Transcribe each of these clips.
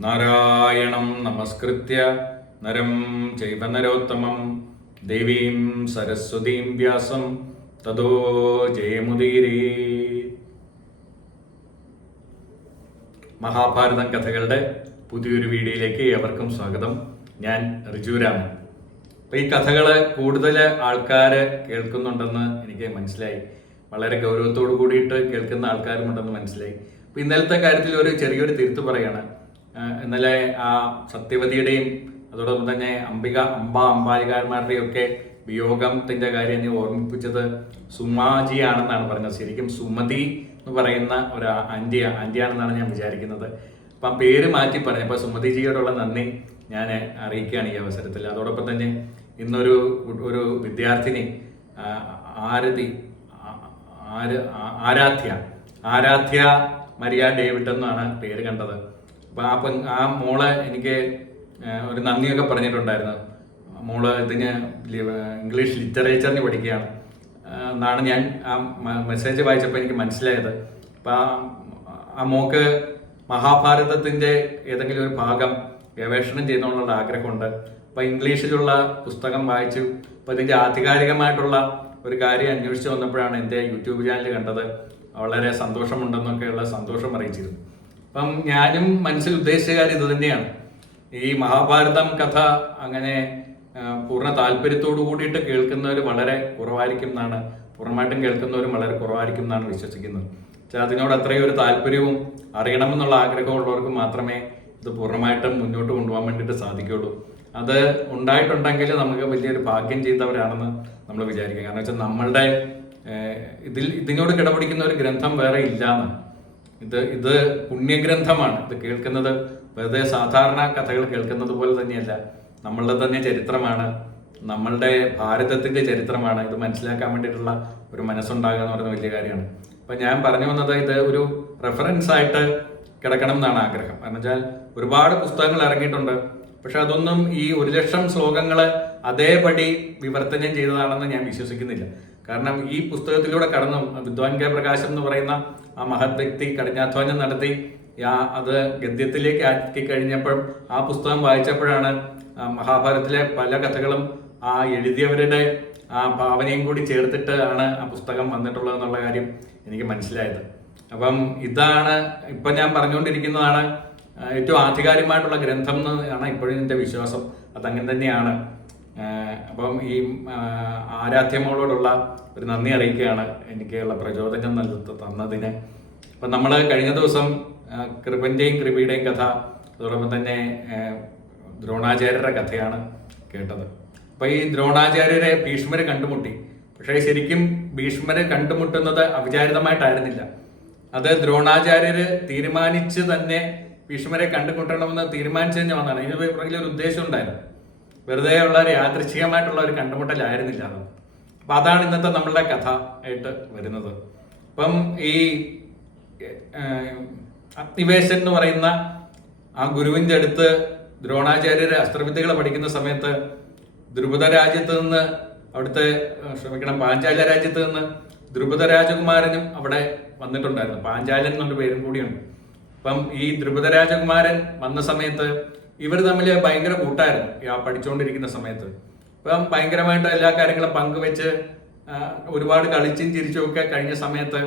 നാരായണം നമസ്കൃത്യ. നരം ചൈവ നരോത്തമം. ദേവീം സരസ്വതീം വ്യാസം. തതോ ജയമുദീരേ. മഹാഭാരതം കഥകളുടെ പുതിയൊരു വീഡിയോയിലേക്ക് ഏവർക്കും സ്വാഗതം. ഞാൻ ഋജുരാമൻ അപ്പൊ ഈ കഥകൾ കൂടുതൽ ആൾക്കാർ കേൾക്കുന്നുണ്ടെന്ന് എനിക്ക് മനസ്സിലായി. വളരെ ഗൗരവത്തോടു കൂടിയിട്ട് കേൾക്കുന്ന ആൾക്കാരുമുണ്ടെന്ന് മനസ്സിലായി. അപ്പൊ ഇന്നലത്തെ കാര്യത്തിൽ ഒരു ചെറിയൊരു തിരുത്ത് പറയാണ്. ഇന്നലെ ആ സത്യവതിയുടെയും അതോടൊപ്പം തന്നെ അംബിക അംബ അമ്പാലികാരന്മാരുടെയും ഒക്കെ വിയോഗത്തിന്റെ കാര്യം എന്നെ ഓർമ്മിപ്പിച്ചത് സുമാജിയാണെന്നാണ് പറഞ്ഞത്. ശരിക്കും സുമതി എന്ന് പറയുന്ന ഒരു ആന്റിയ ആന്റിയാണെന്നാണ് ഞാൻ വിചാരിക്കുന്നത്. അപ്പൊ ആ പേര് മാറ്റി പറഞ്ഞു അപ്പൊ സുമതിജിയോടുള്ള നന്ദി ഞാൻ അറിയിക്കുകയാണ് ഈ അവസരത്തിൽ. അതോടൊപ്പം തന്നെ ഇന്നൊരു ഒരു വിദ്യാർത്ഥിനി ആരതി ആര് ആരാധ്യ ആരാധ്യ മരിയ ഡേവിഡ് എന്നാണ് പേര് കണ്ടത്. അപ്പൊ ആ പെൺ ആ മോൾ എനിക്ക് ഒരു നന്ദിയൊക്കെ പറഞ്ഞിട്ടുണ്ടായിരുന്നു. മോൾ ഇതിന് ഇംഗ്ലീഷ് ലിറ്ററേച്ചറിന് പഠിക്കുകയാണ്. എന്നാണ് ഞാൻ ആ മെസ്സേജ് വായിച്ചപ്പോൾ എനിക്ക് മനസ്സിലായത്. അപ്പൊ ആ മോക്ക് മഹാഭാരതത്തിന്റെ ഏതെങ്കിലും ഒരു ഭാഗം ഗവേഷണം ചെയ്യുന്നതിനുള്ള ആഗ്രഹമുണ്ട്. അപ്പൊ ഇംഗ്ലീഷിലുള്ള പുസ്തകം വായിച്ചു. അപ്പൊ ഇതിന്റെ ആധികാരികമായിട്ടുള്ള ഒരു കാര്യം അന്വേഷിച്ച് വന്നപ്പോഴാണ് എന്റെ യൂട്യൂബ് ചാനൽ കണ്ടത്. വളരെ സന്തോഷമുണ്ടെന്നൊക്കെയുള്ള സന്തോഷം അറിയിച്ചിരുന്നു. അപ്പം ഞാനും മനസ്സിൽ ഉദ്ദേശിച്ച കാര്യം ഇത് തന്നെയാണ്. ഈ മഹാഭാരതം കഥ അങ്ങനെ പൂർണ താല്പര്യത്തോടു കൂടിയിട്ട് കേൾക്കുന്നവർ വളരെ കുറവായിരിക്കും എന്നാണ് പൂർണമായിട്ടും കേൾക്കുന്നവരും വളരെ കുറവായിരിക്കും എന്നാണ് വിശ്വസിക്കുന്നത്. പക്ഷെ അതിനോട് അത്രയും ഒരു താല്പര്യവും അറിയണമെന്നുള്ള ആഗ്രഹമുള്ളവർക്ക് മാത്രമേ ഇത് പൂർണമായിട്ടും മുന്നോട്ട് കൊണ്ടുപോകാൻ വേണ്ടിയിട്ട് സാധിക്കുള്ളൂ അത് ഉണ്ടായിട്ടുണ്ടെങ്കിൽ നമുക്ക് വലിയൊരു ഭാഗ്യം ചെയ്തവരാണെന്ന് നമ്മൾ വിചാരിക്കുക കാരണം വെച്ചാൽ നമ്മളുടെ ഇതിൽ ഇതിനോട് കിടപിടിക്കുന്ന ഒരു ഗ്രന്ഥം വേറെ ഇല്ലാന്ന്. ഇത് ഇത് പുണ്യഗ്രന്ഥമാണ്. ഇത് കേൾക്കുന്നത് വെറുതെ സാധാരണ കഥകൾ കേൾക്കുന്നത് പോലെ തന്നെയല്ല. നമ്മളുടെ തന്നെ ചരിത്രമാണ്. നമ്മളുടെ ഭാരതത്തിന്റെ ചരിത്രമാണ്. ഇത് മനസ്സിലാക്കാൻ വേണ്ടിയിട്ടുള്ള ഒരു മനസ്സുണ്ടാകുക എന്ന് പറയുന്ന വലിയ കാര്യമാണ്. അപ്പൊ ഞാൻ പറഞ്ഞു വന്നത് ഇത് ഒരു റെഫറൻസ് ആയിട്ട് കിടക്കണം എന്നാണ് ആഗ്രഹം. കാരണം വെച്ചാൽ ഒരുപാട് പുസ്തകങ്ങൾ ഇറങ്ങിയിട്ടുണ്ട്. പക്ഷെ അതൊന്നും ഈ ഒരു ലക്ഷം ശ്ലോകങ്ങൾ അതേപടി വിവർത്തനം ചെയ്തതാണെന്ന് ഞാൻ വിശ്വസിക്കുന്നില്ല. കാരണം ഈ പുസ്തകത്തിലൂടെ കടന്നു വിദ്വാൻ കെ പ്രകാശം എന്ന് പറയുന്ന ആ മഹത് വ്യക്തി കഠിനാധ്വാനം നടത്തി അത് ഗദ്യത്തിലേക്ക് ആക്കി കഴിഞ്ഞപ്പോൾ ആ പുസ്തകം വായിച്ചപ്പോഴാണ് മഹാഭാരതത്തിലെ പല കഥകളും ആ എഴുതിയവരുടെ ആ ഭാവനയും കൂടി ചേർത്തിട്ട് ആണ് ആ പുസ്തകം വന്നിട്ടുള്ളത് എന്നുള്ള കാര്യം എനിക്ക് മനസ്സിലായത്. അപ്പം ഇതാണ് ഇപ്പൊ ഞാൻ പറഞ്ഞുകൊണ്ടിരിക്കുന്നതാണ് ഏറ്റവും ആധികാരികമായിട്ടുള്ള ഗ്രന്ഥം എന്നാണ് ഇപ്പോഴും എന്റെ വിശ്വാസം. അതങ്ങനെ തന്നെയാണ്. അപ്പം ഈ ആരാധ്യമോളോടുള്ള ഒരു നന്ദി അറിയിക്കുകയാണ് എനിക്കുള്ള പ്രചോദനം നൽകി തന്നതിന്. അപ്പം നമ്മൾ കഴിഞ്ഞ ദിവസം കൃപന്റെയും കൃപയുടെയും കഥ അതോടൊപ്പം തന്നെ ദ്രോണാചാര്യരുടെ കഥയാണ് കേട്ടത്. അപ്പോൾ ഈ ദ്രോണാചാര്യരെ ഭീഷ്മര് കണ്ടുമുട്ടി. പക്ഷേ ശരിക്കും ഭീഷ്മര് കണ്ടുമുട്ടുന്നത് അവിചാരിതമായിട്ടായിരുന്നില്ല. അത് ദ്രോണാചാര്യര് തീരുമാനിച്ച് തന്നെ ഭീഷ്മരെ കണ്ടുമുട്ടണമെന്ന് തീരുമാനിച്ചു തന്നെ വന്നതാണ്. ഇതിന് ഒരു ഉദ്ദേശം ഉണ്ടായിരുന്നു. വെറുതെ ഉള്ള ഒരു യാദൃച്ഛികമായിട്ടുള്ള ഒരു കണ്ടുമുട്ടലായിരുന്നില്ല അത്. അപ്പൊ അതാണ് ഇന്നത്തെ നമ്മളുടെ കഥ ആയിട്ട് വരുന്നത്. അപ്പം ഈ അഗ്നിവേശൻ എന്ന് പറയുന്ന ആ ഗുരുവിന്റെ അടുത്ത് ദ്രോണാചാര്യരെ അസ്ത്രവിദ്യകൾ പഠിക്കുന്ന സമയത്ത് ദ്രുപദ രാജ്യത്ത് നിന്ന് അവിടുത്തെ ശ്രമിക്കണം പാഞ്ചാല രാജ്യത്ത് നിന്ന് ദ്രുപദ രാജകുമാരനും അവിടെ വന്നിട്ടുണ്ടായിരുന്നു. പാഞ്ചാലൻ എന്നൊരു പേരും കൂടിയുണ്ട്. അപ്പം ഈ ദ്രുപദ രാജകുമാരൻ വന്ന സമയത്ത് ഇവർ തമ്മിൽ ഭയങ്കര കൂട്ടായിരുന്നു ആ പഠിച്ചുകൊണ്ടിരിക്കുന്ന സമയത്ത്. അപ്പം ഭയങ്കരമായിട്ട് എല്ലാ കാര്യങ്ങളും പങ്കുവെച്ച് ഒരുപാട് കളിച്ചും ചിരിച്ചും ഒക്കെ കഴിഞ്ഞ സമയത്ത്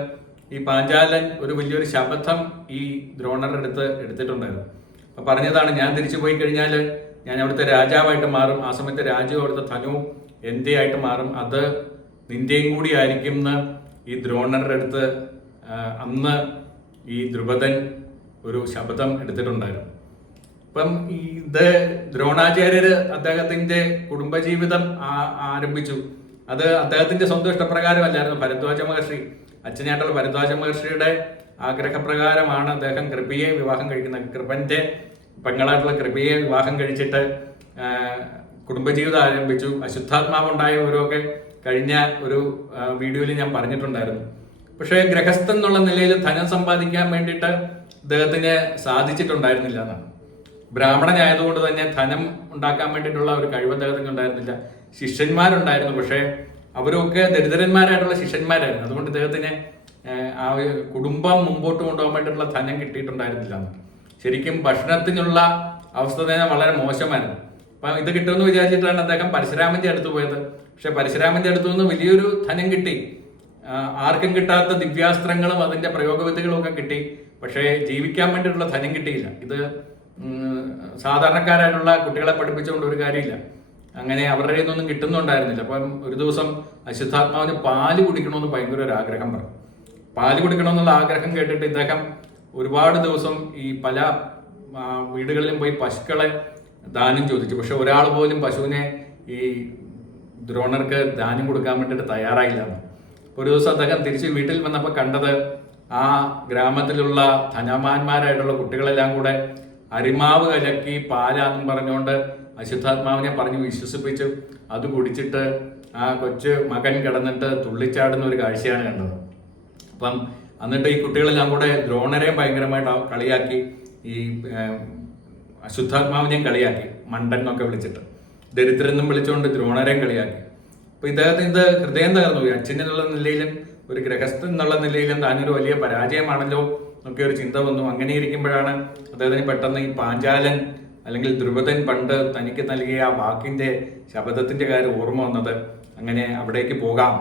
ഈ പാഞ്ചാലൻ ഒരു വലിയൊരു ശപഥം ഈ ദ്രോണറുടെ അടുത്ത് എടുത്തിട്ടുണ്ടായിരുന്നു. അപ്പൊ പറഞ്ഞതാണ് ഞാൻ തിരിച്ചു പോയി കഴിഞ്ഞാൽ ഞാൻ അവിടുത്തെ രാജാവായിട്ട് മാറും. ആ സമയത്ത് രാജു അവിടുത്തെ ധനു എന്തിയായിട്ട് മാറും? അത് നിന്റെയും കൂടി ആയിരിക്കും എന്ന് ഈ ദ്രോണറുടെ അടുത്ത് അന്ന് ഈ ദ്രുപദൻ ഒരു ശബ്ദം എടുത്തിട്ടുണ്ടായിരുന്നു. അപ്പം ഈ ഇത് ദ്രോണാചാര്യര് അദ്ദേഹത്തിന്റെ കുടുംബജീവിതം ആരംഭിച്ചു. അത് അദ്ദേഹത്തിന്റെ സ്വന്തം ഇഷ്ടപ്രകാരമല്ലായിരുന്നു. ഭരദ്വാജ മഹർഷി അച്ഛനായിട്ടുള്ള ഭരദ്വാജ മഹർഷിയുടെ ആഗ്രഹപ്രകാരമാണ് അദ്ദേഹം കൃപയെ വിവാഹം കഴിക്കുന്നത്. കൃപന്റെ പെങ്ങളായിട്ടുള്ള കൃപയെ വിവാഹം കഴിച്ചിട്ട് കുടുംബജീവിതം ആരംഭിച്ചു. അശുദ്ധാത്മാവുണ്ടായ ഓരോക്കെ കഴിഞ്ഞ ഒരു വീഡിയോയിൽ ഞാൻ പറഞ്ഞിട്ടുണ്ടായിരുന്നു. പക്ഷേ ഗൃഹസ്ഥൻ എന്നുള്ള നിലയിൽ ധനം സമ്പാദിക്കാൻ വേണ്ടിയിട്ട് അദ്ദേഹത്തിന് സാധിച്ചിട്ടുണ്ടായിരുന്നില്ല എന്നാണ്. ബ്രാഹ്മണനായതുകൊണ്ട് തന്നെ ധനം ഉണ്ടാക്കാൻ വേണ്ടിയിട്ടുള്ള ഒരു കഴിവ് അദ്ദേഹത്തിന് ഉണ്ടായിരുന്നില്ല. ശിഷ്യന്മാരുണ്ടായിരുന്നു പക്ഷേ അവരൊക്കെ ദരിദ്രന്മാരായിട്ടുള്ള ശിഷ്യന്മാരായിരുന്നു. അതുകൊണ്ട് ഇദ്ദേഹത്തിന് ആ കുടുംബം മുമ്പോട്ട് കൊണ്ടുപോകാൻ വേണ്ടിയിട്ടുള്ള ധനം കിട്ടിയിട്ടുണ്ടായിരുന്നില്ല. ശരിക്കും ഭക്ഷണത്തിനുള്ള അവസ്ഥ തന്നെ വളരെ മോശമായിരുന്നു. അപ്പൊ ഇത് കിട്ടുമെന്ന് വിചാരിച്ചിട്ടാണ് അദ്ദേഹം പരശുരാമന്റെ അടുത്ത് പോയത്. പക്ഷെ പരശുരാമന്റെ അടുത്തു നിന്ന് വലിയൊരു ധനം കിട്ടി. ആർക്കും കിട്ടാത്ത ദിവ്യാസ്ത്രങ്ങളും അതിന്റെ പ്രയോഗവിദ്യകളും ഒക്കെ കിട്ടി. പക്ഷേ ജീവിക്കാൻ വേണ്ടിയിട്ടുള്ള ധനം കിട്ടിയില്ല. ഇത് സാധാരണക്കാരായിട്ടുള്ള കുട്ടികളെ പഠിപ്പിച്ചുകൊണ്ട് ഒരു കാര്യമില്ല. അങ്ങനെ അവരുടെ നിന്നൊന്നും കിട്ടുന്നുണ്ടായിരുന്നില്ല. അപ്പം ഒരു ദിവസം അശുദ്ധാത്മാവിന് പാൽ കുടിക്കണമെന്ന് ഭയങ്കര ഒരു ആഗ്രഹം പറഞ്ഞു. പാൽ കുടിക്കണമെന്നുള്ള ആഗ്രഹം കേട്ടിട്ട് ഇദ്ദേഹം ഒരുപാട് ദിവസം ഈ പല വീടുകളിലും പോയി പശുക്കളെ ദാനം ചോദിച്ചു. പക്ഷെ ഒരാൾ പോലും പശുവിനെ ഈ ദ്രോണർക്ക് ദാനം കൊടുക്കാൻ വേണ്ടിയിട്ട് തയ്യാറായില്ല. ഒരു ദിവസം അദ്ദേഹം തിരിച്ച് വീട്ടിൽ വന്നപ്പോൾ കണ്ടത് ആ ഗ്രാമത്തിലുള്ള ധനമാന്മാരായിട്ടുള്ള കുട്ടികളെല്ലാം കൂടെ അരിമാവ് കലക്കി പാലാന്നും പറഞ്ഞുകൊണ്ട് അശുദ്ധാത്മാവിനെ പറഞ്ഞ് വിശ്വസിപ്പിച്ച്. അത് കുടിച്ചിട്ട് ആ കൊച്ചു മകൻ കിടന്നിട്ട് തുള്ളിച്ചാടുന്ന ഒരു കാഴ്ചയാണ് കണ്ടത്. അപ്പം എന്നിട്ട് ഈ കുട്ടികളെല്ലാം കൂടെ ദ്രോണരെ ഭയങ്കരമായിട്ട് കളിയാക്കി. ഈ അശുദ്ധാത്മാവിനെയും കളിയാക്കി. മണ്ടൻ എന്നൊക്കെ വിളിച്ചിട്ട്. ദരിദ്രനും വിളിച്ചുകൊണ്ട് ദ്രോണരെയും കളിയാക്കി. അപ്പൊ ഇദ്ദേഹത്തിന് ഇത് ഹൃദയം തകർന്നു. പോയി അച്ഛൻ എന്നുള്ള നിലയിലും ഒരു ഗൃഹസ്ഥൻ എന്നുള്ള നിലയിലും താനൊരു വലിയ പരാജയമാണല്ലോ. എന്നൊക്കെ ഒരു ചിന്ത വന്നു. അങ്ങനെ ഇരിക്കുമ്പോഴാണ് അദ്ദേഹത്തിന് പെട്ടെന്ന് ഈ പാഞ്ചാലൻ അല്ലെങ്കിൽ ദ്രുപദൻ പണ്ട് തനിക്ക് നൽകിയ ആ വാക്കിന്റെ ശബ്ദത്തിന്റെ കാര്യം ഓർമ്മ വന്നത്. അങ്ങനെ അവിടേക്ക് പോകാം.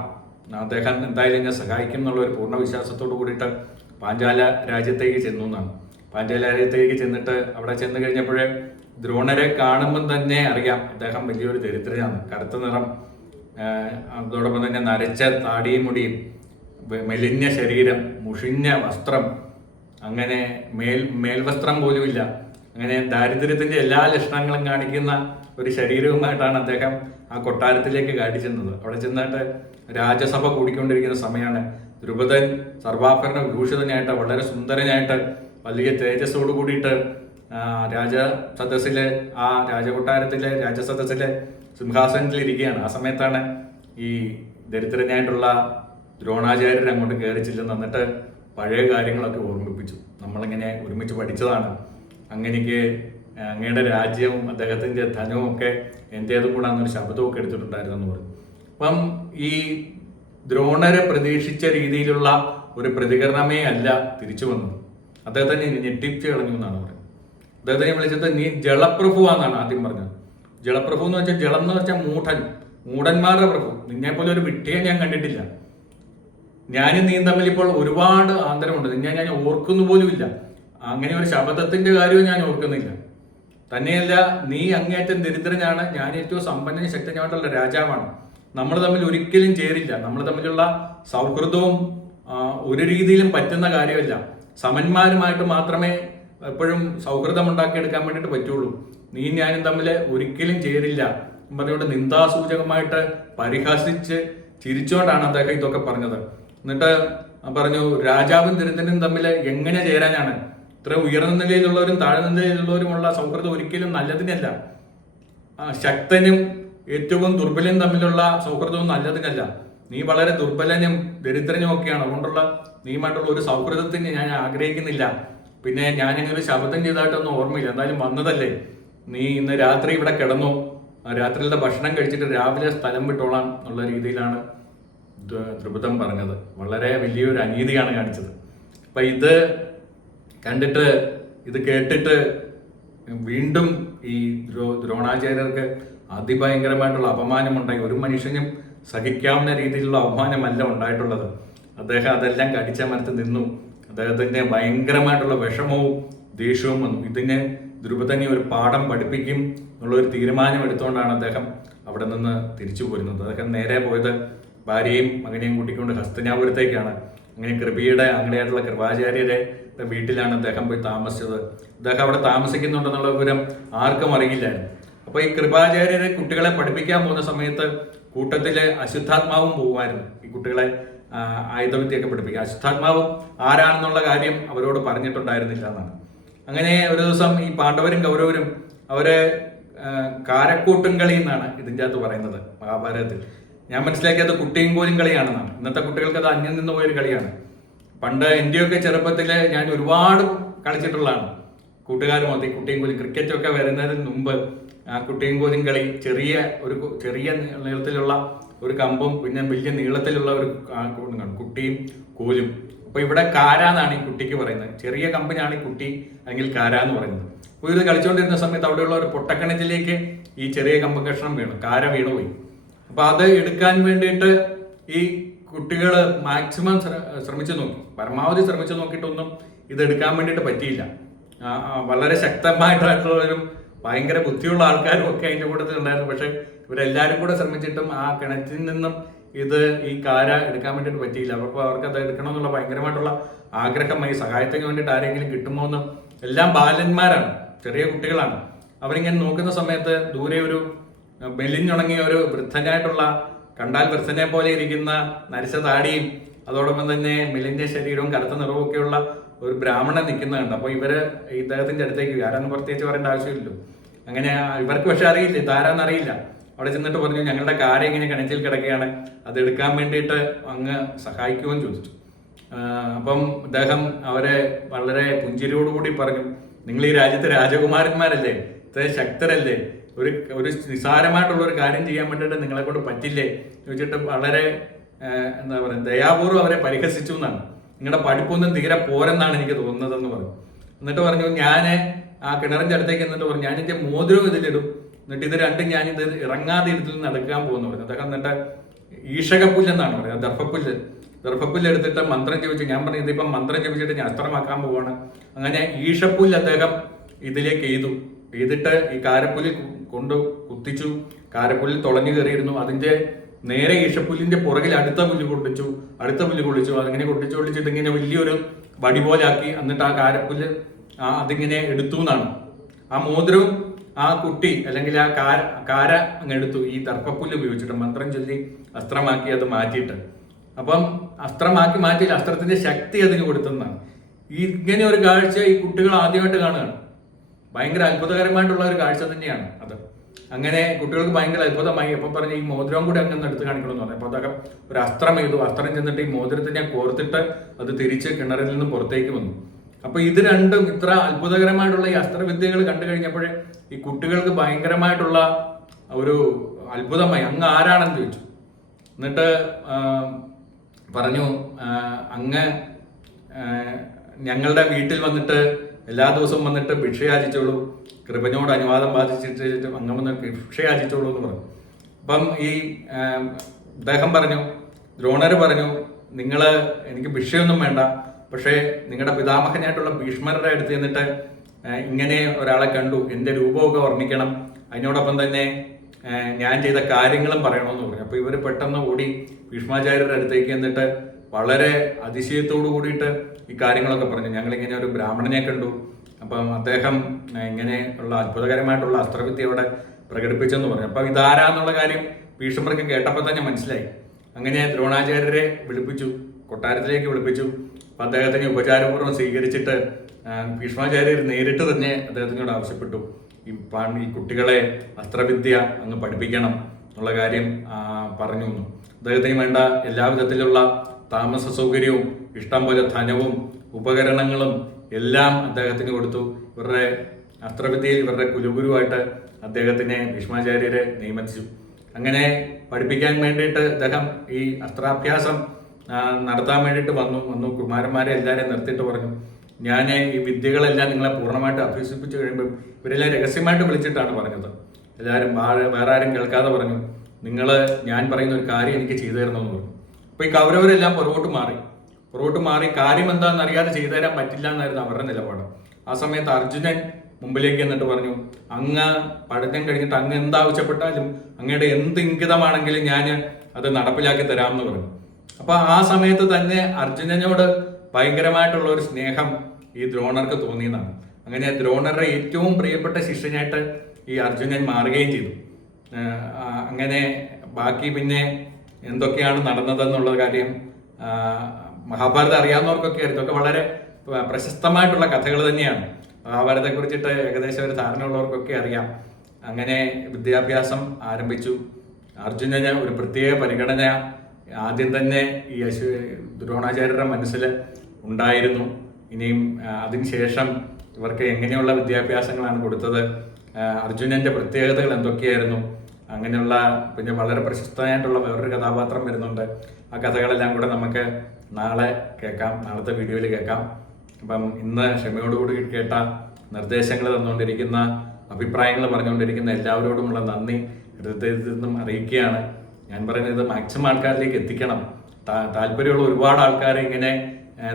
അദ്ദേഹം എന്തായാലും എന്നെ സഹായിക്കും എന്നുള്ള ഒരു പൂർണ വിശ്വാസത്തോടു കൂടിയിട്ട് പാഞ്ചാല രാജ്യത്തേക്ക് ചെന്നു എന്നാണ്. പാഞ്ചാല രാജ്യത്തേക്ക് ചെന്നിട്ട് അവിടെ ചെന്ന് കഴിഞ്ഞപ്പോഴേ ദ്രോണരെ കാണുമ്പം തന്നെ അറിയാം അദ്ദേഹം വലിയൊരു ദരിദ്രനാണ്. കറുത്ത നിറം അതോടൊപ്പം തന്നെ നരച്ച താടിയും മുടിയും മെലിഞ്ഞ ശരീരം മുഷിഞ്ഞ വസ്ത്രം അങ്ങനെ മേൽ മേൽവസ്ത്രം പോലുമില്ല അങ്ങനെ ദാരിദ്ര്യത്തിന്റെ എല്ലാ ലക്ഷണങ്ങളും കാണിക്കുന്ന ഒരു ശരീരവുമായിട്ടാണ് അദ്ദേഹം ആ കൊട്ടാരത്തിലേക്ക് കാട്ടി ചെന്നത്. അവിടെ ചെന്നിട്ട് രാജ്യസഭ കൂടിക്കൊണ്ടിരിക്കുന്ന സമയമാണ് ദ്രുപദൻ സർവാഭരണ വിഭൂഷിതനായിട്ട് വളരെ സുന്ദരനായിട്ട് വലിയ തേജസ്സോട് കൂടിയിട്ട് രാജ സദസ്സിലെ ആ രാജകൊട്ടാരത്തിലെ രാജസദസ്സിലെ സിംഹാസനത്തിൽ ഇരിക്കുകയാണ് ആ സമയത്താണ് ഈ ദരിദ്രനായിട്ടുള്ള ദ്രോണാചാര്യർ അങ്ങോട്ട് കയറി ചെല്ലുന്നത്. എന്നിട്ട് പഴയ കാര്യങ്ങളൊക്കെ ഓർമ്മിപ്പിച്ചു. നമ്മളിങ്ങനെ ഒരുമിച്ച് പഠിച്ചതാണ്. അങ്ങനെക്ക് അങ്ങയുടെ രാജ്യവും അദ്ദേഹത്തിന്റെ ധനവും ഒക്കെ എന്റേതും കൂടെ അന്നൊരു ശബ്ദമൊക്കെ എടുത്തിട്ടുണ്ടായിരുന്നു എന്ന് പറഞ്ഞു. അപ്പം ഈ ദ്രോണരെ പ്രതീക്ഷിച്ച രീതിയിലുള്ള ഒരു പ്രതികരണമേ അല്ല തിരിച്ചു വന്നത്. അദ്ദേഹത്തിനെ ഞെട്ടിച്ച് കളഞ്ഞു എന്നാണ് പറയുന്നത് അദ്ദേഹത്തിനെ വിളിച്ചത് നീ ജലപ്രഭു എന്നാണ് ആദ്യം പറഞ്ഞത്. ജലപ്രഭു എന്ന് വെച്ചാൽ ജലം എന്ന് വെച്ചാൽ മൂഢൻ. മൂഢന്മാരുടെ പ്രഭു. നിന്നെ പോലെ ഒരു വിട്ടിയെ ഞാൻ കണ്ടിട്ടില്ല. ഞാനും നീ തമ്മിൽ ഇപ്പോൾ ഒരുപാട് ആന്തരമുണ്ട്. നിന്നെ ഞാൻ ഓർക്കുന്നു പോലുമില്ല. അങ്ങനെ ഒരു ശബ്ദത്തിന്റെ കാര്യവും ഞാൻ ഓർക്കുന്നില്ല. തന്നെയല്ല നീ അങ്ങേറ്റം ദരിദ്രനാണ്. ഞാൻ ഏറ്റവും സമ്പന്നനും ശക്തനായിട്ടുള്ള രാജാവാണ്. നമ്മൾ തമ്മിൽ ഒരിക്കലും ചേരില്ല. നമ്മൾ തമ്മിലുള്ള സൗഹൃദവും ഒരു രീതിയിലും പറ്റുന്ന കാര്യമല്ല. സമന്മാരുമായിട്ട് മാത്രമേ എപ്പോഴും സൗഹൃദം ഉണ്ടാക്കിയെടുക്കാൻ വേണ്ടിയിട്ട് പറ്റുള്ളൂ. നീ ഞാനും തമ്മിൽ ഒരിക്കലും ചേരില്ല. പറഞ്ഞുകൊണ്ട് നിന്ദാസൂചകമായിട്ട് പരിഹസിച്ച് ചിരിച്ചുകൊണ്ടാണ് അദ്ദേഹം ഇതൊക്കെ പറഞ്ഞത്. എന്നിട്ട് പറഞ്ഞു രാജാവും ദരിദ്രനും തമ്മിൽ എങ്ങനെ ചേരാനാണ്? ഇത്ര ഉയർന്ന നിലയിലുള്ളവരും താഴ്ന്ന നിലയിലുള്ളവരുമുള്ള സൗഹൃദം ഒരിക്കലും നല്ലതിനല്ല. ശക്തനും ഏറ്റവും ദുർബലനും തമ്മിലുള്ള സൗഹൃദവും നല്ലതിനല്ല. നീ വളരെ ദുർബലനും ദരിദ്രനും ഒക്കെയാണ്. അതുകൊണ്ടുള്ള നീയുമായിട്ടുള്ള ഒരു സൗഹൃദത്തിന് ഞാൻ ആഗ്രഹിക്കുന്നില്ല. പിന്നെ ഞാൻ ഇങ്ങനെ ശബ്ദം ചെയ്തതായിട്ടൊന്നും ഓർമ്മയില്ല. എന്തായാലും വന്നതല്ലേ. നീ ഇന്ന് രാത്രി ഇവിടെ കിടന്നു. രാത്രിയിലെ ഭക്ഷണം കഴിച്ചിട്ട് രാവിലെ സ്ഥലം വിട്ടോളാം എന്നുള്ള രീതിയിലാണ് ദ്ര- ദ്രുപദം പറഞ്ഞത്. വളരെ വലിയൊരു അനീതിയാണ് കാണിച്ചത്. അപ്പൊ ഇത് കണ്ടിട്ട് ഇത് കേട്ടിട്ട് വീണ്ടും ഈ ദ്രോ ദ്രോണാചാര്യർക്ക് അതിഭയങ്കരമായിട്ടുള്ള അപമാനമുണ്ടായി. ഒരു മനുഷ്യനും സഹിക്കാവുന്ന രീതിയിലുള്ള അപമാനമല്ല ഉണ്ടായിട്ടുള്ളത്. അദ്ദേഹം അതെല്ലാം കടിച്ചമർത്ത് നിന്നു. അദ്ദേഹത്തിന്റെ ഭയങ്കരമായിട്ടുള്ള വിഷമവും ദേഷ്യവും വന്നു. ഇതിന് ദ്രുപദനെ ഒരു പാഠം പഠിപ്പിക്കും എന്നുള്ള ഒരു തീരുമാനം എടുത്തുകൊണ്ടാണ് അദ്ദേഹം അവിടെ നിന്ന് തിരിച്ചു പോരുന്നത്. അദ്ദേഹം നേരെ പോയത് ഭാര്യയും മകനെയും കൂട്ടിക്കൊണ്ട് ഹസ്തനാപുരത്തേക്കാണ്. അങ്ങനെ കൃപിയുടെ അങ്ങനെയായിട്ടുള്ള കൃപാചാര്യരെ വീട്ടിലാണ് അദ്ദേഹം പോയി താമസിച്ചത്. അദ്ദേഹം അവിടെ താമസിക്കുന്നുണ്ടെന്നുള്ള വിവരം ആർക്കും അറിയില്ലായിരുന്നു. അപ്പോൾ ഈ കൃപാചാര്യരെ കുട്ടികളെ പഠിപ്പിക്കാൻ പോകുന്ന സമയത്ത് കൂട്ടത്തിലെ അശുദ്ധാത്മാവും പോകുമായിരുന്നു. ഈ കുട്ടികളെ ആയുധവിദ്യയൊക്കെ പഠിപ്പിക്കുക അശുദ്ധാത്മാവും ആരാണെന്നുള്ള കാര്യം അവരോട് പറഞ്ഞിട്ടുണ്ടായിരുന്നില്ല എന്നാണ്. അങ്ങനെ ഒരു ദിവസം ഈ പാണ്ഡവരും കൗരവരും അവർ കാരക്കൂട്ടും കളി എന്നാണ് ഇതിന്റെ അകത്ത് പറയുന്നത് മഹാഭാരതത്തിൽ. ഞാൻ മനസ്സിലാക്കിയത് കുട്ടിയും കോലും കളിയാണെന്നാണ്. ഇന്നത്തെ കുട്ടികൾക്ക് അത് അന്യം നിന്ന് പോയൊരു കളിയാണ്. പണ്ട് എന്റെയൊക്കെ ചെറുപ്പത്തിൽ ഞാൻ ഒരുപാട് കളിച്ചിട്ടുള്ളതാണ്. കൂട്ടുകാരുമൊത്തി കുട്ടിയും കോലും ക്രിക്കറ്റ് ഒക്കെ വരുന്നതിന് മുമ്പ് ആ കുട്ടിയും കോലും കളി ചെറിയ ഒരു ചെറിയ നീളത്തിലുള്ള ഒരു കമ്പും പിന്നെ വലിയ നീളത്തിലുള്ള ഒരു കുട്ടിയും കോലും. അപ്പോൾ ഇവിടെ കാര എന്നാണ് ഈ കുട്ടിക്ക് പറയുന്നത്. ചെറിയ കമ്പിനാണ് ഈ കുട്ടി അല്ലെങ്കിൽ കാര എന്ന് പറയുന്നത്. അപ്പോൾ ഇത് കളിച്ചുകൊണ്ടിരുന്ന സമയത്ത് അവിടെയുള്ള ഒരു പൊട്ടക്കിണറ്റിലേക്ക് ഈ ചെറിയ കമ്പ് കഷ്ണം വീണു. കാര വീണുപോയി. അപ്പൊ അത് എടുക്കാൻ വേണ്ടിയിട്ട് ഈ കുട്ടികൾ മാക്സിമം ശ്രമിച്ചു നോക്കി. പരമാവധി ശ്രമിച്ചു നോക്കിയിട്ടൊന്നും ഇത് എടുക്കാൻ വേണ്ടിയിട്ട് പറ്റിയില്ല. വളരെ ശക്തമായിട്ടുള്ളവരും ഭയങ്കര ബുദ്ധിയുള്ള ആൾക്കാരും ഒക്കെ അതിന്റെ കൂട്ടത്തിൽ ഉണ്ടായിരുന്നു. പക്ഷെ ഇവരെല്ലാരും കൂടെ ശ്രമിച്ചിട്ടും ആ കിണറ്റിൽ നിന്നും ഇത് ഈ കാര എടുക്കാൻ വേണ്ടിയിട്ട് പറ്റിയില്ല. അപ്പോൾ അവർക്ക് അത് എടുക്കണമെന്നുള്ള ഭയങ്കരമായിട്ടുള്ള ആഗ്രഹമായി സഹായത്തിന് വേണ്ടിയിട്ട് ആരെങ്കിലും കിട്ടുമോ എന്ന് എല്ലാം ബാലന്മാരാണ് ചെറിയ കുട്ടികളാണ്. അവരിങ്ങനെ നോക്കുന്ന സമയത്ത് ദൂരെ ഒരു മെലിഞ്ഞുണങ്ങിയ ഒരു വൃദ്ധനായിട്ടുള്ള കണ്ടാൽ വൃദ്ധനെ പോലെ ഇരിക്കുന്ന നരിച്ച താടിയും അതോടൊപ്പം തന്നെ മെലിഞ്ഞ ശരീരവും കറുത്ത നിറവുമൊക്കെയുള്ള ഒരു ബ്രാഹ്മണൻ നിൽക്കുന്നുണ്ട് അപ്പൊ ഇവർ ഇദ്ദേഹത്തിന്റെ അടുത്തേക്ക് ആരാന്ന് പ്രത്യേകിച്ച് പറയേണ്ട ആവശ്യമില്ലല്ലോ. അങ്ങനെ ഇവർക്ക് പക്ഷെ അറിയില്ല. ഇതാരാന്ന് അറിയില്ല. അവിടെ ചെന്നിട്ട് പറഞ്ഞു ഞങ്ങളുടെ കാര്യം ഇങ്ങനെ കിണറ്റിൽ കിടക്കുകയാണ്. അത് എടുക്കാൻ വേണ്ടിയിട്ട് അങ്ങ് സഹായിക്കുമെന്ന് ചോദിച്ചു. അപ്പം അദ്ദേഹം അവരെ വളരെ പുഞ്ചിരിയോടുകൂടി പറഞ്ഞു നിങ്ങൾ ഈ രാജ്യത്തെ രാജകുമാരന്മാരല്ലേ? ഇത്ര ശക്തരല്ലേ? ഒരു ഒരു നിസാരമായിട്ടുള്ള ഒരു കാര്യം ചെയ്യാൻ വേണ്ടിയിട്ട് നിങ്ങളെ കൊണ്ട് പറ്റില്ലേ? ചോദിച്ചിട്ട് വളരെ എന്താ പറയുക ദയാപൂർവം അവരെ പരിഹസിച്ചു എന്നാണ്. നിങ്ങളുടെ പഠിപ്പൊന്നും തീരെ പോരെന്നാണ് എനിക്ക് തോന്നുന്നതെന്ന് പറഞ്ഞു. എന്നിട്ട് പറഞ്ഞു ഞാൻ ആ കിണറിന്റെ അടുത്തേക്ക് എന്നിട്ട് പറഞ്ഞു ഞാൻ എന്റെ മോതിരം ഇതിലിടും എന്നിട്ട് ഇത് രണ്ടും ഞാൻ ഇത് ഇറങ്ങാതെ ഇതിൽ നടക്കാൻ പോകുന്നു. പറഞ്ഞു. അദ്ദേഹം എന്നിട്ട് ഈഷകപ്പുല്ല് എന്നാണ് പറയുന്നത് ദർഭപ്പുല്ല്. ദർഭപ്പുല്ല് എടുത്തിട്ട് മന്ത്രം ജപിച്ചു ഞാൻ പറഞ്ഞു ഇതിപ്പം മന്ത്രം ജപിച്ചിട്ട് ഞാൻ അസ്ത്രമാക്കാൻ പോവാണ്. അങ്ങനെ ഈഷപ്പുല്ല് അദ്ദേഹം ഇതിലേക്ക് എയ്തു. എഴുതിട്ട് ഈ കാരപ്പുല്ല് കൊണ്ട് കുത്തിച്ചു കാരപ്പുല്ലിൽ തുളഞ്ഞു കയറിയിരുന്നു. അതിന്റെ നേരെ ഈഷപ്പുല്ലിന്റെ പുറകിൽ അടുത്ത പുല്ല് കൊണ്ടിച്ചു അടുത്ത പുല്ല് കൊള്ളിച്ചു അതിങ്ങനെ കൊട്ടിച്ചു കൊള്ളിച്ചിട്ട് ഇങ്ങനെ വലിയൊരു വടി പോലാക്കി. എന്നിട്ട് ആ കാരപ്പുല്ല് ആ അതിങ്ങനെ എടുത്തു എന്നാണ്. ആ മോതിരവും ആ കുട്ടി അല്ലെങ്കിൽ ആ കാര കാര അങ്ങ് എടുത്തു. ഈ തർപ്പപ്പുല്ല് ഉപയോഗിച്ചിട്ട് മന്ത്രം ചൊല്ലി അസ്ത്രമാക്കി അത് മാറ്റിയിട്ട്. അപ്പം അസ്ത്രമാക്കി മാറ്റി അസ്ത്രത്തിന്റെ ശക്തി അതിന് കൊടുത്തെന്നാണ്. ഈ ഇങ്ങനെ ഒരു കാഴ്ച ഈ കുട്ടികൾ ആദ്യമായിട്ട് കാണുകയാണ്. ഭയങ്കര അത്ഭുതകരമായിട്ടുള്ള ഒരു കാഴ്ച തന്നെയാണ് അത്. അങ്ങനെ കുട്ടികൾക്ക് ഭയങ്കര അത്ഭുതമായി. അപ്പൊ പറഞ്ഞ് ഈ മോതിരം കൂടി അങ്ങനെ എടുത്ത് കാണിക്കണമെന്ന് പറഞ്ഞു. അപ്പൊ അതൊക്കെ ഒരു അസ്ത്രം ചെയ്തു. അസ്ത്രം ചെന്നിട്ട് ഈ മോതിരത്തിനെ കോർത്തിട്ട് അത് തിരിച്ച് കിണറിൽ നിന്ന് പുറത്തേക്ക് വന്നു. അപ്പൊ ഇത് രണ്ടും ഇത്ര അത്ഭുതകരമായിട്ടുള്ള ഈ അസ്ത്രവിദ്യകൾ കണ്ടു കഴിഞ്ഞപ്പോഴേ ഈ കുട്ടികൾക്ക് ഭയങ്കരമായിട്ടുള്ള ഒരു അത്ഭുതമായി. അങ്ങ് ആരാണെന്ന് ചോദിച്ചു. എന്നിട്ട് പറഞ്ഞു അങ്ങ് ഞങ്ങളുടെ വീട്ടിൽ വന്നിട്ട് എല്ലാ ദിവസവും വന്നിട്ട് ഭിക്ഷയാചിച്ചോളൂ കൃപനോട് അനുവാദം ബാധിച്ചിട്ട് അങ്ങ് വന്ന് ഭിക്ഷയാചിച്ചോളൂ എന്ന് പറഞ്ഞു. അപ്പം ഈ അദ്ദേഹം പറഞ്ഞു ദ്രോണർ പറഞ്ഞു നിങ്ങൾ എനിക്ക് ഭിക്ഷയൊന്നും വേണ്ട. പക്ഷേ നിങ്ങളുടെ പിതാമഹനായിട്ടുള്ള ഭീഷ്മരുടെ അടുത്ത് ചെന്നിട്ട് ഇങ്ങനെ ഒരാളെ കണ്ടു. എന്റെ രൂപമൊക്കെ വർണിക്കണം. അതിനോടൊപ്പം തന്നെ ഞാൻ ചെയ്ത കാര്യങ്ങളും പറയണമെന്ന് പറഞ്ഞു. അപ്പോൾ ഇവർ പെട്ടെന്ന് ഓടി ഭീഷ്മാചാര്യരുടെ അടുത്തേക്ക് എന്നിട്ട് വളരെ അതിശയത്തോടു കൂടിയിട്ട് ഈ കാര്യങ്ങളൊക്കെ പറഞ്ഞു. ഞങ്ങളിങ്ങനെ ഒരു ബ്രാഹ്മണനെ കണ്ടു. അപ്പം അദ്ദേഹം ഇങ്ങനെയുള്ള അത്ഭുതകരമായിട്ടുള്ള അസ്ത്രവിദ്യ അവിടെ പ്രകടിപ്പിച്ചെന്ന് പറഞ്ഞു. അപ്പം ഇതാരാന്നുള്ള കാര്യം ഭീഷ്മർക്ക് കേട്ടപ്പോൾ തന്നെ മനസ്സിലായി. അങ്ങനെ ദ്രോണാചാര്യരെ വിളിപ്പിച്ചു കൊട്ടാരത്തിലേക്ക് വിളിപ്പിച്ചു. അപ്പം അദ്ദേഹത്തിനെ ഉപചാരപൂർവം സ്വീകരിച്ചിട്ട് ഭീഷ്മാചാര്യർ നേരിട്ട് തന്നെ അദ്ദേഹത്തിനോട് ആവശ്യപ്പെട്ടു. ഈ ഈ കുട്ടികളെ അസ്ത്രവിദ്യ അങ്ങ് പഠിപ്പിക്കണം എന്നുള്ള കാര്യം പറഞ്ഞു. അദ്ദേഹത്തിന് വേണ്ട എല്ലാവിധത്തിലുള്ള താമസ സൗകര്യവും ഇഷ്ടം പോലെ ധനവും ഉപകരണങ്ങളും എല്ലാം അദ്ദേഹത്തിന് കൊടുത്തു. ഇവരുടെ അസ്ത്രവിദ്യയിൽ ഇവരുടെ കുലഗുരുവായിട്ട് അദ്ദേഹത്തിനെ ഭീഷ്മാചാര്യരെ നിയമിച്ചു. അങ്ങനെ പഠിപ്പിക്കാൻ വേണ്ടിയിട്ട് അദ്ദേഹം ഈ അസ്ത്രാഭ്യാസം നടത്താൻ വേണ്ടിയിട്ട് വന്നു. വന്നു. കുമാരന്മാരെ എല്ലാവരെയും നിർത്തിയിട്ട് പറഞ്ഞു ഞാൻ ഈ വിദ്യകളെല്ലാം നിങ്ങളെ പൂർണമായിട്ട് അഭ്യസിപ്പിച്ചു കഴിയുമ്പോൾ ഇവരെല്ലാം രഹസ്യമായിട്ട് വിളിച്ചിട്ടാണ് പറഞ്ഞത്. എല്ലാവരും വേറെ ആരും കേൾക്കാതെ പറഞ്ഞു നിങ്ങൾ ഞാൻ പറയുന്ന ഒരു കാര്യം എനിക്ക് ചെയ്തു തരണമെന്ന് പറഞ്ഞു. അപ്പൊ ഈ കൗരവരെല്ലാം പുറകോട്ട് മാറി. പുറകോട്ട് മാറി. കാര്യം എന്താണെന്ന് അറിയാതെ ചെയ്തു തരാൻ പറ്റില്ല എന്നായിരുന്നു അവരുടെ നിലപാട്. ആ സമയത്ത് അർജുനൻ മുമ്പിലേക്ക് എന്നിട്ട് പറഞ്ഞു അങ്ങ് പഠനം കഴിഞ്ഞിട്ട് അങ്ങ് എന്താവശ്യപ്പെട്ടാലും അങ്ങയുടെ എന്ത് ഇംഗിതമാണെങ്കിലും ഞാൻ അത് നടപ്പിലാക്കി തരാമെന്ന് പറഞ്ഞു. അപ്പൊ ആ സമയത്ത് തന്നെ അർജുനനോട് ഭയങ്കരമായിട്ടുള്ള ഒരു സ്നേഹം ഈ ദ്രോണർക്ക് തോന്നിയതാണ് അങ്ങനെ ദ്രോണരുടെ ഏറ്റവും പ്രിയപ്പെട്ട ശിഷ്യനായിട്ട് ഈ അർജുനൻ മാറുകയും ചെയ്തു. അങ്ങനെ ബാക്കി പിന്നെ എന്തൊക്കെയാണ് നടന്നതെന്നുള്ള കാര്യം മഹാഭാരത അറിയാവുന്നവർക്കൊക്കെ അറിയാം ഇതൊക്കെ വളരെ പ്രശസ്തമായിട്ടുള്ള കഥകൾ തന്നെയാണ്. മഹാഭാരതത്തെ കുറിച്ചിട്ട് ഏകദേശം ഒരു ധാരണ ഉള്ളവർക്കൊക്കെ അറിയാം. അങ്ങനെ വിദ്യാഭ്യാസം ആരംഭിച്ചു. അർജുനന് ഒരു പ്രത്യേക പരിഗണന ആദ്യം തന്നെ ഈ അശു ദ്രോണാചാര്യരുടെ മനസ്സിൽ ഉണ്ടായിരുന്നു. ഇനിയും അതിനുശേഷം ഇവർക്ക് എങ്ങനെയുള്ള വിദ്യാഭ്യാസങ്ങളാണ് കൊടുത്തത്? അർജുനന്റെ പ്രത്യേകതകൾ എന്തൊക്കെയായിരുന്നു? അങ്ങനെയുള്ള പിന്നെ വളരെ പ്രശസ്തമായിട്ടുള്ള വേറൊരു കഥാപാത്രം വരുന്നുണ്ട്. ആ കഥകളെല്ലാം കൂടെ നമുക്ക് നാളെ കേൾക്കാം. നാളത്തെ വീഡിയോയിൽ കേൾക്കാം. അപ്പം ഇന്ന് ക്ഷമയോടുകൂടി കേട്ട നിർദ്ദേശങ്ങൾ തന്നുകൊണ്ടിരിക്കുന്ന അഭിപ്രായങ്ങൾ പറഞ്ഞുകൊണ്ടിരിക്കുന്ന എല്ലാവരോടുമുള്ള നന്ദി ഹൃദയത്തിൽ നിന്നും അറിയിക്കുകയാണ്. ഞാൻ പറയുന്നത് മാക്സിമം ആൾക്കാരിലേക്ക് എത്തിക്കണം. താല്പര്യമുള്ള ഒരുപാട് ആൾക്കാരെ ഇങ്ങനെ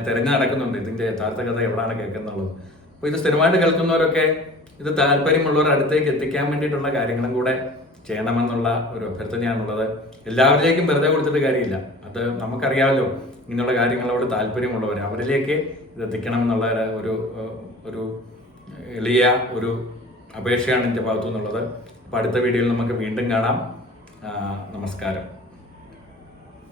തിരഞ്ഞു നടക്കുന്നുണ്ട്. ഇതിന്റെ യഥാർത്ഥ കഥ എവിടെയാണ് കേൾക്കുന്നുള്ളത് അപ്പോൾ ഇത് സ്ഥിരമായിട്ട് കേൾക്കുന്നവരൊക്കെ ഇത് താല്പര്യമുള്ളവർ അടുത്തേക്ക് എത്തിക്കാൻ വേണ്ടിയിട്ടുള്ള കാര്യങ്ങളും കൂടെ ചെയ്യണമെന്നുള്ള ഒരു അഭ്യർത്ഥനയാണുള്ളത്. എല്ലാവരിലേക്കും വെറുതെ കൊടുത്തിട്ട് കാര്യമില്ല. അത് നമുക്കറിയാമല്ലോ. ഇങ്ങനെയുള്ള കാര്യങ്ങളോട് താല്പര്യമുള്ളവർ അവരിലേക്ക് ഇത് എത്തിക്കണമെന്നുള്ള ഒരു ഒരു എളിയ ഒരു അപേക്ഷയാണ് എന്റെ ഭാഗത്തു നിന്നുള്ളത് അപ്പോൾ അടുത്ത വീഡിയോയിൽ നമുക്ക് വീണ്ടും കാണാം. നമസ്കാരം.